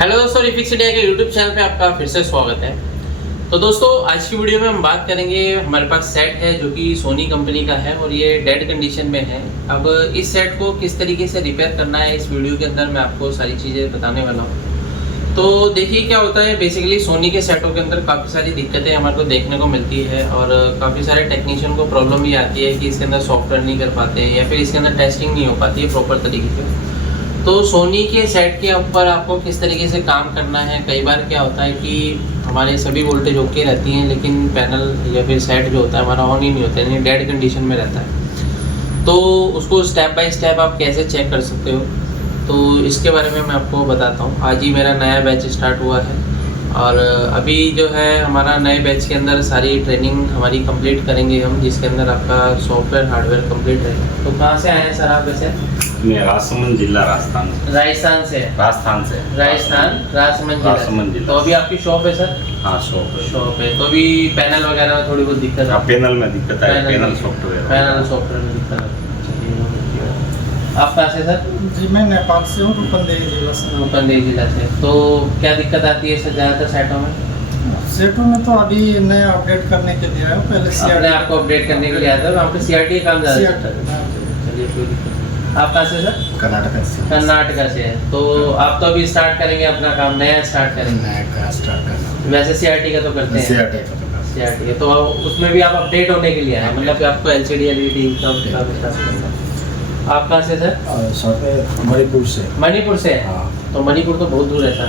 Hello दोस्तों, refix India के YouTube channel पे आपका फिर से स्वागत है। तो दोस्तों, आज की वीडियो में हम बात करेंगे। हमारे पास सेट है जो कि सोनी कंपनी का है और ये डेड कंडीशन में है। अब इस सेट को किस तरीके से रिपेयर करना है, इस वीडियो के अंदर मैं आपको सारी चीज़ें बताने वाला हूँ। तो देखिए क्या होता है, बेसिकली सोनी के सेटों के अंदर काफ़ी सारी दिक्कतें हमारे को देखने को मिलती है और काफ़ी सारे टेक्नीशियन को प्रॉब्लम ये आती है कि इसके अंदर सॉफ्टवेयर नहीं कर पाते हैं या फिर इसके अंदर टेस्टिंग नहीं हो पाती है प्रॉपर तरीके से। तो सोनी के सेट के ऊपर आपको किस तरीके से काम करना है। कई बार क्या होता है कि हमारे सभी वोल्टेज ओके रहती हैं लेकिन पैनल या फिर सेट जो होता है हमारा ऑन ही नहीं होता है, यानी डेड कंडीशन में रहता है। तो उसको स्टेप बाय स्टेप आप कैसे चेक कर सकते हो, तो इसके बारे में मैं आपको बताता हूँ। आज ही मेरा नया बैच स्टार्ट हुआ है और अभी जो है हमारा नए बैच के अंदर सारी ट्रेनिंग हमारी कंप्लीट करेंगे हम, जिसके अंदर आपका सॉफ्टवेयर हार्डवेयर कंप्लीट है। तो कहाँ से आए हैं सर आप वैसे? मैं राजसमंद जिला राजस्थान से। राजसमंद जिला। तो अभी आपकी शॉप है सर? हाँ, शॉप है। तो अभी पैनल वगैरह में थोड़ी बहुत दिक्कत है? पैनल में दिक्कत है, पैनल सॉफ्टवेयर में दिक्कत है। आप कहाँ से सर? जी मैं नेपाल से हूँ, रूपंदेही जिला से। तो क्या दिक्कत आती है सर ज़्यादातर सेटों में? तो अभी नया अपडेट करने के लिए आया, पहले अपने आपको अपडेट करने के लिए आया था, वहाँ पे सीआरटी का काम ज़्यादा चलता है। चलिए कोई दिक्कत। आप कहाँ से सर? कर्नाटका से है। तो आप तो अभी स्टार्ट करेंगे अपना काम, नया स्टार्ट करेंगे। वैसे सीआरटी का तो करते हैं? सीआरटी का तो उसमें भी आप अपडेट होने के लिए आए, मतलब कि आपको एलसीडी एलईडी आप कहाँ से सर? मणिपुर से। हाँ। तो मणिपुर तो बहुत दूर है सर।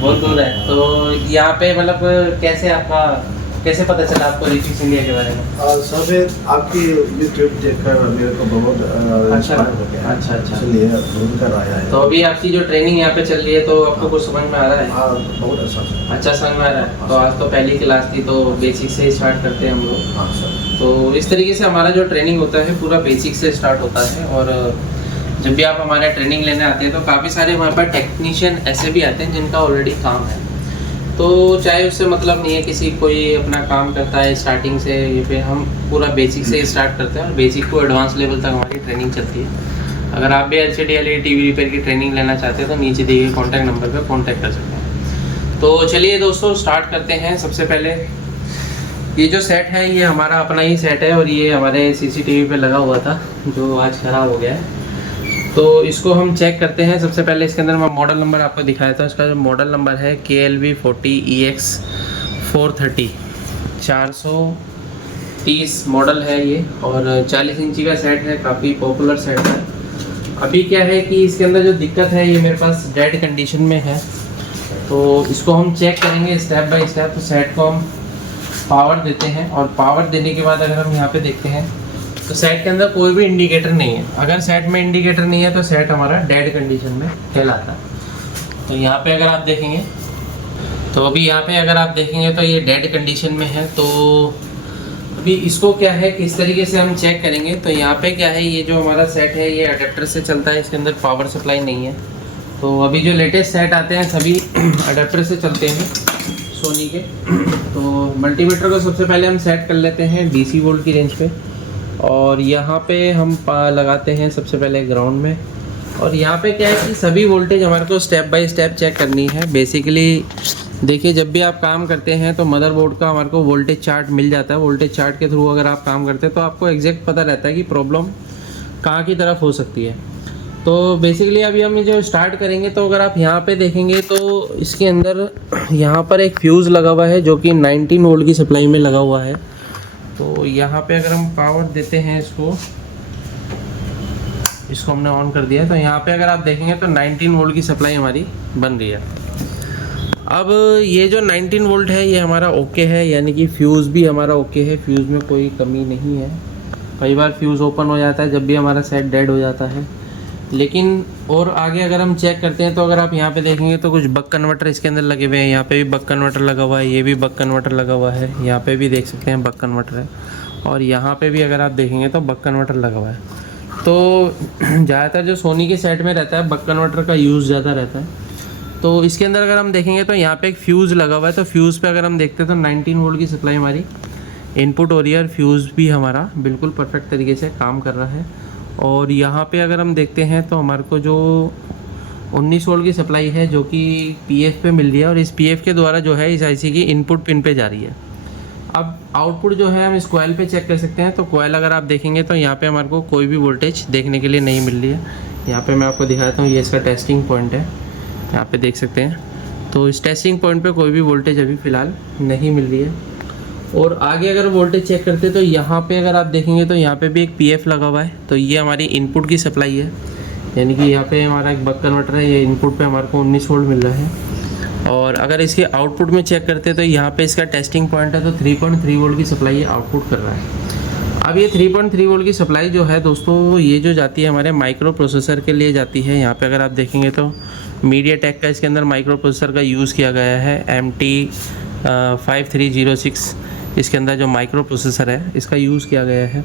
बहुत दूर है। तो यहाँ पे मतलब कैसे पता चला आपको रिफिक्स इंडिया के बारे में? सर आपकी यूट्यूब देखकर मेरे को बहुत अच्छा इसलिए ढूंढ कर आया है। तो अभी आपकी जो ट्रेनिंग यहाँ पे चल रही है तो आपको कुछ समझ में आ रहा है? हाँ, बहुत अच्छा समझ में आ रहा है। तो आज तो पहली क्लास थी तो बेसिक से ही स्टार्ट करते हैं हम लोग। हाँ सर। तो इस तरीके से हमारा जो ट्रेनिंग होता है पूरा बेसिक से स्टार्ट होता है। और जब भी आप हमारे ट्रेनिंग लेने आते हैं तो काफ़ी सारे हमारे पास टेक्नीशियन ऐसे भी आते हैं जिनका ऑलरेडी काम है। तो चाहे उससे मतलब नहीं है, किसी कोई अपना काम करता है स्टार्टिंग से, ये पे हम पूरा बेसिक से स्टार्ट करते हैं और बेसिक टू एडवांस लेवल तक हमारी ट्रेनिंग चलती है। अगर आप भी एलसीडी एलईडी टीवी रिपेयर की ट्रेनिंग लेना चाहते हैं तो नीचे दिए गए कॉन्टैक्ट नंबर पर कॉन्टैक्ट कर सकते हैं। तो चलिए दोस्तों स्टार्ट करते हैं। सबसे पहले ये जो सेट है ये हमारा अपना ही सेट है और ये हमारे सीसीटीवी पे लगा हुआ था जो आज ख़राब हो गया है। तो इसको हम चेक करते हैं। सबसे पहले इसके अंदर मैं मॉडल नंबर आपको दिखाया था, इसका जो मॉडल नंबर है KLV40EX 430 430 मॉडल है ये और 40 इंची का सेट है, काफ़ी पॉपुलर सेट है। अभी क्या है कि इसके अंदर जो दिक्कत है ये मेरे पास डेड कंडीशन में है, तो इसको हम चेक करेंगे स्टेप बाय स्टेप। तो सेट को हम पावर देते हैं और पावर देने के बाद अगर हम यहाँ पे देखते हैं तो सेट के अंदर कोई भी इंडिकेटर नहीं है। अगर सेट में इंडिकेटर नहीं है तो सेट हमारा डेड कंडीशन में कहलाता है। तो यहाँ पे अगर आप देखेंगे तो अभी यहाँ पे अगर आप देखेंगे तो ये डेड कंडीशन में है। तो अभी इसको क्या है किस तरीके से हम चेक करेंगे, तो यहाँ पे क्या है, ये जो हमारा सेट है ये अडेप्टर से चलता है, इसके अंदर पावर सप्लाई नहीं है। तो अभी जो लेटेस्ट सेट आते हैं सभी अडेप्टर से चलते हैं सोनी के। तो मल्टीमीटर को सबसे पहले हम सेट कर लेते हैं DC वोल्ट की रेंज पे और यहाँ पे हम लगाते हैं सबसे पहले ग्राउंड में। और यहाँ पे क्या है कि सभी वोल्टेज हमारे को स्टेप बाय स्टेप चेक करनी है। बेसिकली देखिए, जब भी आप काम करते हैं तो मदरबोर्ड का हमारे को वोल्टेज चार्ट मिल जाता है। वोल्टेज चार्ट के थ्रू अगर आप काम करते हैं तो आपको एग्जैक्ट पता रहता है कि प्रॉब्लम कहाँ की तरफ हो सकती है। तो बेसिकली अभी हम जो स्टार्ट करेंगे तो अगर आप यहाँ पे देखेंगे तो इसके अंदर यहाँ पर एक फ्यूज़ लगा हुआ है जो कि 19 वोल्ट की सप्लाई में लगा हुआ है। तो यहाँ पे अगर हम पावर देते हैं इसको हमने ऑन कर दिया, तो यहाँ पे अगर आप देखेंगे तो 19 वोल्ट की सप्लाई हमारी बन रही है। अब ये जो 19 वोल्ट है ये हमारा ओके है, यानी कि फ्यूज़ भी हमारा ओके है, फ्यूज़ में कोई कमी नहीं है। कई बार फ्यूज़ ओपन हो जाता है जब भी हमारा सेट डेड हो जाता है। लेकिन और आगे अगर हम चेक करते हैं तो अगर आप यहाँ पे देखेंगे तो कुछ बक कन्वर्टर इसके अंदर लगे हुए हैं। यहाँ पे भी बक कन्वर्टर लगा हुआ है, ये भी बक कन्वर्टर लगा हुआ है, यहाँ पे भी देख सकते हैं बक कन्वर्टर है और यहाँ पे भी अगर आप देखेंगे तो बक कन्वर्टर लगा हुआ है। तो ज़्यादातर जो सोनी के सेट में रहता है बक कन्वर्टर का यूज़ ज़्यादा रहता है। तो इसके अंदर अगर हम देखेंगे तो यहाँ पर एक फ्यूज़ लगा हुआ है। तो फ्यूज़ पर अगर हम देखते हैं तो 19 वोल्ट की सप्लाई हमारी इनपुट हो रही है और फ्यूज़ भी हमारा बिल्कुल परफेक्ट तरीके से काम कर रहा है। और यहाँ पे अगर हम देखते हैं तो हमारे को जो 19 वोल्ट की सप्लाई है जो कि पीएफ पे मिल रही है और इस पीएफ के द्वारा जो है इस आईसी की इनपुट पिन पे जा रही है। अब आउटपुट जो है हम इस कॉइल पे चेक कर सकते हैं। तो कॉइल अगर आप देखेंगे तो यहाँ पे हमारे को कोई भी वोल्टेज देखने के लिए नहीं मिल रही है। यहाँ पे मैं आपको दिखाता हूँ, ये इसका टेस्टिंग पॉइंट है, यहाँ पे देख सकते हैं। तो इस टेस्टिंग पॉइंट पे कोई भी वोल्टेज अभी फ़िलहाल नहीं मिल रही है। और आगे अगर वोल्टेज चेक करते हैं तो यहाँ पे अगर आप देखेंगे तो यहाँ पे भी एक पीएफ लगा हुआ है। तो ये हमारी इनपुट की सप्लाई है, यानी कि यहाँ पे हमारा एक बक कन्वर्टर है, ये इनपुट पे हमारे को 19 वोल्ट मिल रहा है। और अगर इसके आउटपुट में चेक करते हैं तो यहाँ पे इसका टेस्टिंग पॉइंट है, तो 3.3 वोल्ट की सप्लाई ये आउटपुट कर रहा है। अब ये 3.3 वोल्ट की सप्लाई जो है दोस्तों, ये जो जाती है हमारे माइक्रो प्रोसेसर के लिए जाती है। यहाँ पे अगर आप देखेंगे तो मीडियाटेक का इसके अंदर माइक्रो प्रोसेसर का यूज़ किया गया है। MT5306 इसके अंदर जो माइक्रो प्रोसेसर है इसका यूज़ किया गया है।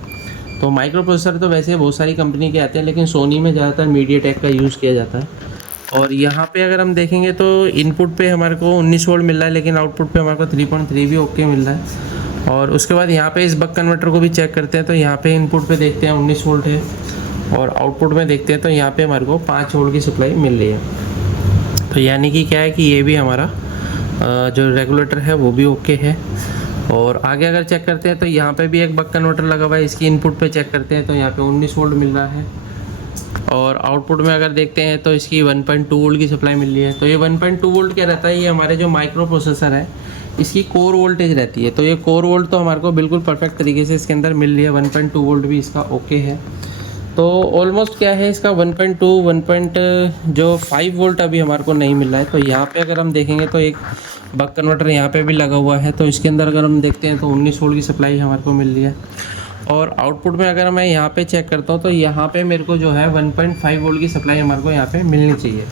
तो माइक्रो प्रोसेसर तो वैसे बहुत सारी कंपनी के आते हैं, लेकिन सोनी में ज़्यादातर मीडियाटेक का यूज़ किया जाता है। और यहाँ पे अगर हम देखेंगे तो इनपुट पे हमारे को 19 वोल्ट मिल रहा है, लेकिन आउटपुट पे हमारे को 3.3 भी ओके मिल रहा है। और उसके बाद यहाँ पे इस बक कन्वर्टर को भी चेक करते हैं। तो यहाँ पे इनपुट पे देखते हैं 19 वोल्ट है और आउटपुट में देखते हैं तो यहाँ पे हमारे को 5 वोल्ट की सप्लाई मिल रही है। तो यानी कि क्या है कि ये भी हमारा जो रेगुलेटर है वो भी ओके है। और आगे अगर चेक करते हैं तो यहाँ पे भी एक बक कन्वर्टर लगा हुआ है, इसकी इनपुट पे चेक करते हैं तो यहाँ पे 19 वोल्ट मिल रहा है। और आउटपुट में अगर देखते हैं तो इसकी 1.2 वोल्ट की सप्लाई मिल रही है। तो ये 1.2 वोल्ट क्या रहता है, ये हमारे जो माइक्रो प्रोसेसर है इसकी कोर वोल्टेज रहती है। तो ये कोर वोल्ट तो हमारे को बिल्कुल परफेक्ट तरीके से इसके अंदर मिल रही है। 1.2 वोल्ट भी इसका ओके है। तो ऑलमोस्ट क्या है इसका 1.5 वोल्ट अभी हमारे को नहीं मिल रहा है। तो यहाँ पे अगर हम देखेंगे तो एक बक कन्वर्टर यहाँ पे भी लगा हुआ है। तो इसके अंदर अगर हम देखते हैं तो 19 वोल्ट की सप्लाई हमारे को मिल रही है। और आउटपुट में अगर मैं यहाँ पे चेक करता हूँ तो यहाँ पे मेरे को जो है 1.5 वोल्ट की सप्लाई हमारे को यहाँ पे मिलनी चाहिए।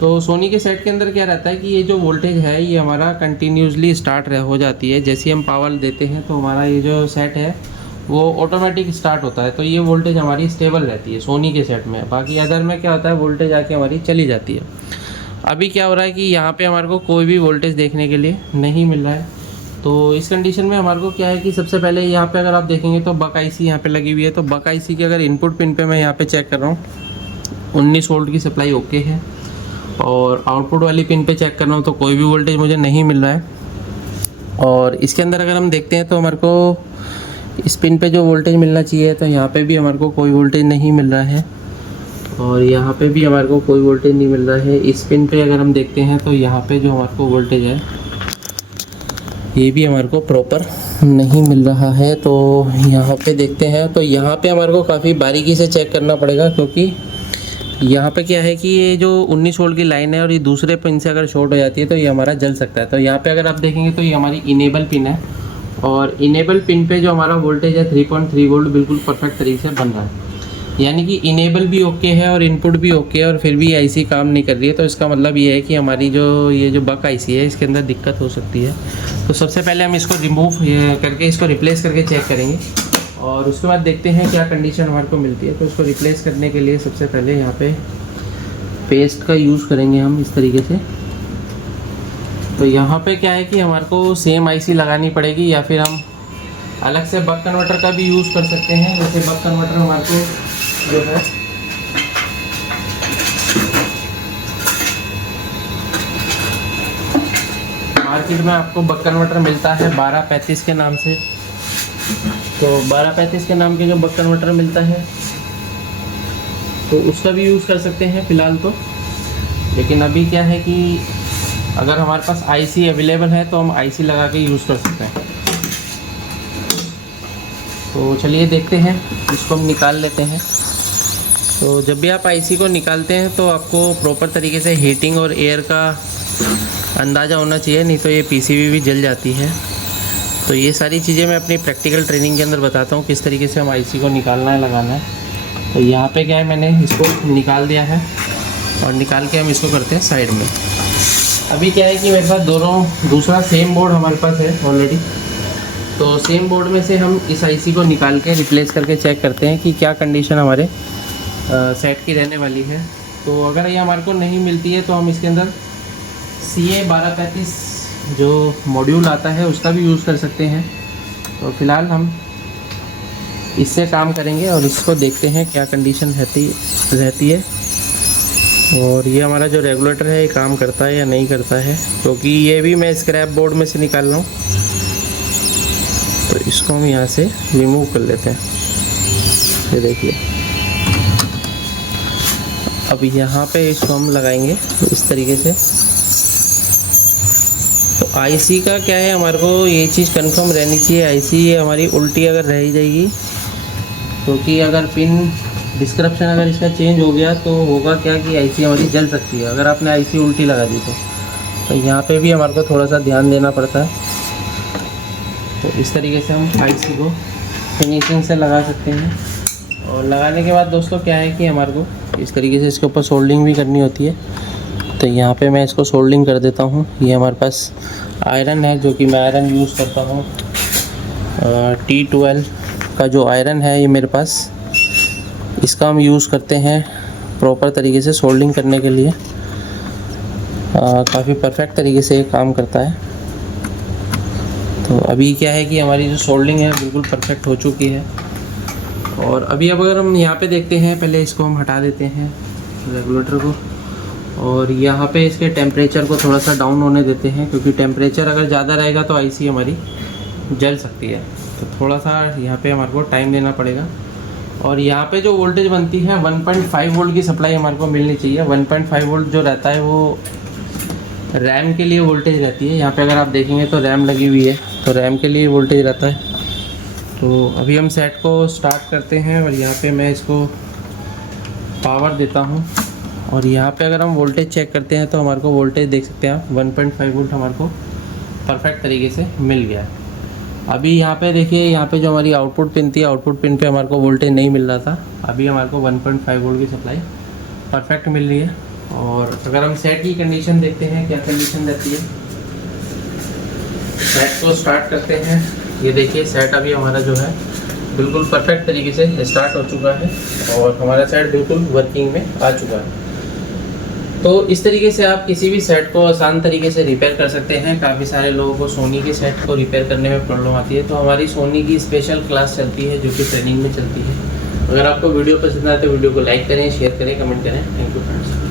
तो सोनी के सेट के अंदर क्या रहता है कि ये जो वोल्टेज है ये हमारा कंटिन्यूसली स्टार्ट हो जाती है। जैसे हम पावर देते हैं तो हमारा ये जो सेट है वो ऑटोमेटिक स्टार्ट होता है। तो ये वोल्टेज हमारी स्टेबल रहती है सोनी के सेट में। बाकी अदर में क्या होता है, वोल्टेज आके हमारी चली जाती है। अभी क्या हो रहा है कि यहाँ पे हमारे को कोई भी वोल्टेज देखने के लिए नहीं मिल रहा है। तो इस कंडीशन में हमारे को क्या है कि सबसे पहले यहाँ पे अगर आप देखेंगे तो बक आईसी यहाँ पे लगी हुई है। तो बक आईसी की अगर इनपुट पिन पे मैं यहाँ पे चेक कर रहा हूँ 19 वोल्ट की सप्लाई ओके है। और आउटपुट वाली पिन पे चेक कर रहा हूँ तो कोई भी वोल्टेज मुझे नहीं मिल रहा है। और इसके अंदर अगर हम देखते हैं तो हमारे को इस पिन पे जो वोल्टेज मिलना चाहिए तो यहाँ पे भी हमारे को कोई वोल्टेज नहीं मिल रहा है। और यहाँ पे भी हमारे को कोई वोल्टेज नहीं मिल रहा है। इस पिन पे अगर हम देखते हैं तो यहाँ पे जो हमारे को वोल्टेज है ये भी हमारे को प्रॉपर नहीं मिल रहा है। तो यहाँ पे देखते हैं तो यहाँ पे हमारे को काफ़ी बारीकी से चेक करना पड़ेगा, क्योंकि यहाँ पे क्या है कि ये जो 19 वोल्ट की लाइन है और ये दूसरे पिन से अगर शॉर्ट हो जाती है तो ये हमारा जल सकता है। तो यहाँ पे अगर आप देखेंगे तो ये हमारी इनेबल पिन है और इनेबल पिन पे जो हमारा वोल्टेज है 3.3 वोल्ट बिल्कुल परफेक्ट तरीके से बन रहा है। यानी कि इनेबल भी ओके है और इनपुट भी ओके है और फिर भी आईसी काम नहीं कर रही है। तो इसका मतलब ये है कि हमारी ये जो बक आईसी है इसके अंदर दिक्कत हो सकती है। तो सबसे पहले हम इसको रिमूव करके इसको रिप्लेस करके चेक करेंगे और उसके बाद देखते हैं क्या कंडीशन हमारे को मिलती है। तो इसको रिप्लेस करने के लिए सबसे पहले यहाँ पे पेस्ट का यूज़ करेंगे हम इस तरीके से। तो यहाँ पे क्या है कि हमारे को सेम आईसी लगानी पड़ेगी या फिर हम अलग से बक कन्वर्टर का भी यूज़ कर सकते हैं। जैसे बक कन्वर्टर हमारे को जो है मार्केट में आपको बक कन्वर्टर मिलता है 1235 के नाम से। तो 1235 के नाम के जो बक कन्वर्टर मिलता है तो उसका भी यूज़ कर सकते हैं फ़िलहाल तो। लेकिन अभी क्या है कि अगर हमारे पास आईसी अवेलेबल है तो हम आईसी लगा के यूज़ कर सकते हैं। तो चलिए देखते हैं, इसको हम निकाल लेते हैं। तो जब भी आप आईसी को निकालते हैं तो आपको प्रॉपर तरीके से हीटिंग और एयर का अंदाज़ा होना चाहिए, नहीं तो ये पीसीबी भी जल जाती है। तो ये सारी चीज़ें मैं अपनी प्रैक्टिकल ट्रेनिंग के अंदर बताता हूँ किस तरीके से हम आईसी को निकालना है, लगाना है। तो यहाँ पे क्या है, मैंने इसको निकाल दिया है और निकाल के हम इसको करते हैं साइड में। अभी क्या है कि मेरे पास दूसरा सेम बोर्ड हमारे पास है ऑलरेडी। तो सेम बोर्ड में से हम इस आईसी को निकाल के रिप्लेस करके चेक करते हैं कि क्या कंडीशन हमारे सेट की रहने वाली है। तो अगर ये हमारे को नहीं मिलती है तो हम इसके अंदर CA1235 जो मॉड्यूल आता है उसका भी यूज़ कर सकते हैं। तो फ़िलहाल हम इससे काम करेंगे और इसको देखते हैं क्या कंडीशन रहती है। और ये हमारा जो रेगुलेटर है ये काम करता है या नहीं करता है, क्योंकि ये भी मैं स्क्रैप बोर्ड में से निकाल रहा हूँ। तो इसको हम यहाँ से रिमूव कर लेते हैं। ये देखिए, अब यहाँ पे इसको हम लगाएंगे इस तरीके से। तो आईसी का क्या है, हमारे को ये चीज़ कंफर्म रहनी चाहिए, आईसी हमारी उल्टी अगर रह ही जाएगी, क्योंकि अगर पिन डिस्क्रिप्शन अगर इसका चेंज हो गया तो होगा क्या कि आईसी हमारी जल सकती है अगर आपने आईसी उल्टी लगा दी तो यहाँ पे भी हमारे को थोड़ा सा ध्यान देना पड़ता है। तो इस तरीके से हम आईसी को फिनिशिंग से लगा सकते हैं। और लगाने के बाद दोस्तों क्या है कि हमारे को इस तरीके से इसके ऊपर सोल्डिंग भी करनी होती है। तो यहाँ पे मैं इसको सोल्डिंग कर देता हूँ। ये हमारे पास आयरन है, जो कि मैं आयरन यूज़ करता हूँ। T12 का जो आयरन है ये मेरे पास, इसका हम यूज़ करते हैं प्रॉपर तरीके से सोल्डिंग करने के लिए। काफ़ी परफेक्ट तरीके से ये काम करता है। तो अभी क्या है कि हमारी जो सोल्डिंग है बिल्कुल परफेक्ट हो चुकी है। और अभी अब अगर हम यहाँ पे देखते हैं, पहले इसको हम हटा देते हैं रेगुलेटर को, और यहाँ पे इसके टेम्परेचर को थोड़ा सा डाउन होने देते हैं, क्योंकि टेम्परेचर अगर ज़्यादा रहेगा तो आईसी हमारी जल सकती है। तो थोड़ा सा यहाँ पे हमारे को टाइम देना पड़ेगा। और यहाँ पे जो वोल्टेज बनती है 1.5 वोल्ट की सप्लाई हमारे को मिलनी चाहिए। 1.5 वोल्ट जो रहता है वो रैम के लिए वोल्टेज रहती है। यहाँ पे अगर आप देखेंगे तो रैम लगी हुई है, तो रैम के लिए वोल्टेज रहता है। तो अभी हम सेट को स्टार्ट करते हैं और यहाँ पे मैं इसको पावर देता हूँ। और यहाँ पे अगर हम वोल्टेज चेक करते हैं तो हमारे को वोल्टेज देख सकते हैं आप, 1.5 वोल्ट हमारे को परफेक्ट तरीके से मिल गया है। अभी यहाँ पे देखिए, यहाँ पे जो हमारी आउटपुट पिन थी, आउटपुट पिन पे हमारे को वोल्टेज नहीं मिल रहा था। अभी हमारे को 1.5 वोल्ट की सप्लाई परफेक्ट मिल रही है। और अगर हम सेट की कंडीशन देखते हैं, क्या कंडीशन रहती है, सेट को स्टार्ट करते हैं। ये देखिए, सेट अभी हमारा जो है बिल्कुल परफेक्ट तरीके से स्टार्ट हो चुका है और हमारा सेट बिल्कुल वर्किंग में आ चुका है। तो इस तरीके से आप किसी भी सेट को आसान तरीके से रिपेयर कर सकते हैं। काफ़ी सारे लोगों को सोनी के सेट को रिपेयर करने में प्रॉब्लम आती है, तो हमारी सोनी की स्पेशल क्लास चलती है जो कि ट्रेनिंग में चलती है। अगर आपको वीडियो पसंद आए तो वीडियो को लाइक करें, शेयर करें, कमेंट करें। Thank you friends.